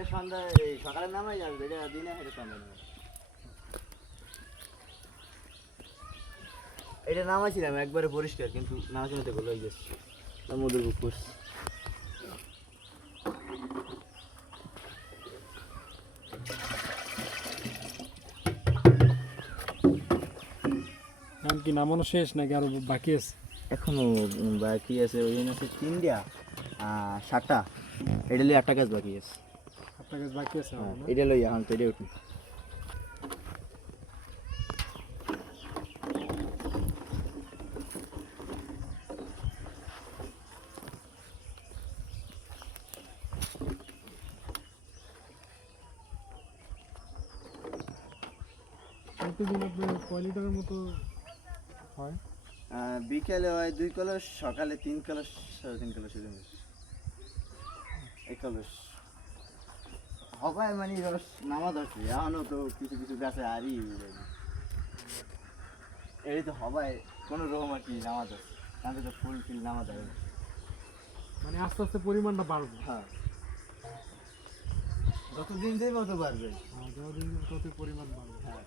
এটা সন্ধ্যা এই সকালের নামাই যাবে, এটা দিনে এটা সন্ধ্যা নামাই। এটা নামাইছিলাম একবারে পরিষ্কার, কিন্তু নামাইছিলাম তো গলো যাচ্ছে মধুর পুকুর। নাম কি নামানো শেষ নাকি আরো বাকি আছে? এখনো বাকি আছে, ওই জন্য আছে 3টা 7টা, এটা লই 8টা গাছ বাকি আছে। আপনার কাছে বাকি আছে? এটা লই এখন তো এটা উঠি। প্রতিদিন আপনার কয় লিটারের মতো হয়? বিকেলে হয় 2 কলস, সকালে 3 কলস, 3.5 কলস এই কলস হবাই মানে রস নামা ধরছে। এখনও তো কিছু কিছু গাছে আরই এই তো হবাই কোনো রকম আর কি নামা ধরছে, তাহলে তো ফুল ফিল নামা ধরে না। মানে আস্তে আস্তে পরিমাণটা বাড়বে। হ্যাঁ, যতদিন যাই তত বাড়বে। যতদিন তত পরিমাণ বাড়বে। হ্যাঁ।